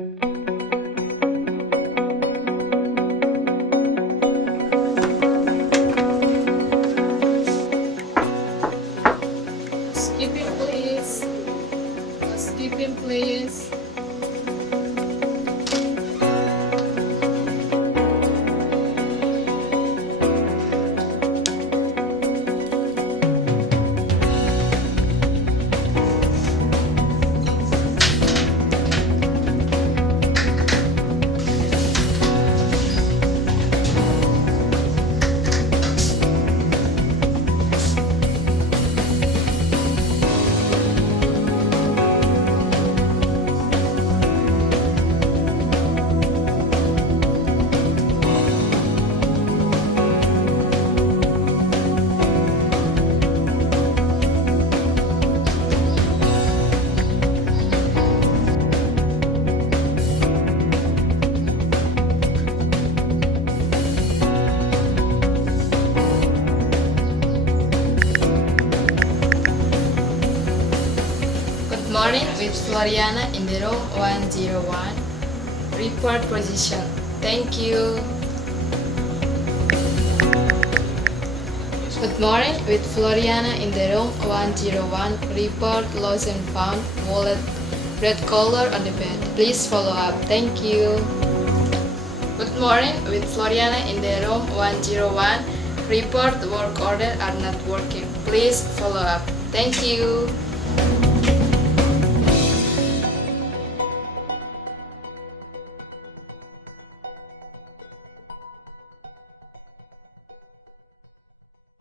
Skipping please. Skipping please. Good morning with Floriana in the room 101. Report position. Thank you. Good morning with Floriana in the room 101. Report lost and found. Wallet red color on the bed. Please follow up. Thank you. Good morning with Floriana in the room 101. Report work order are not working. Please follow up. Thank you.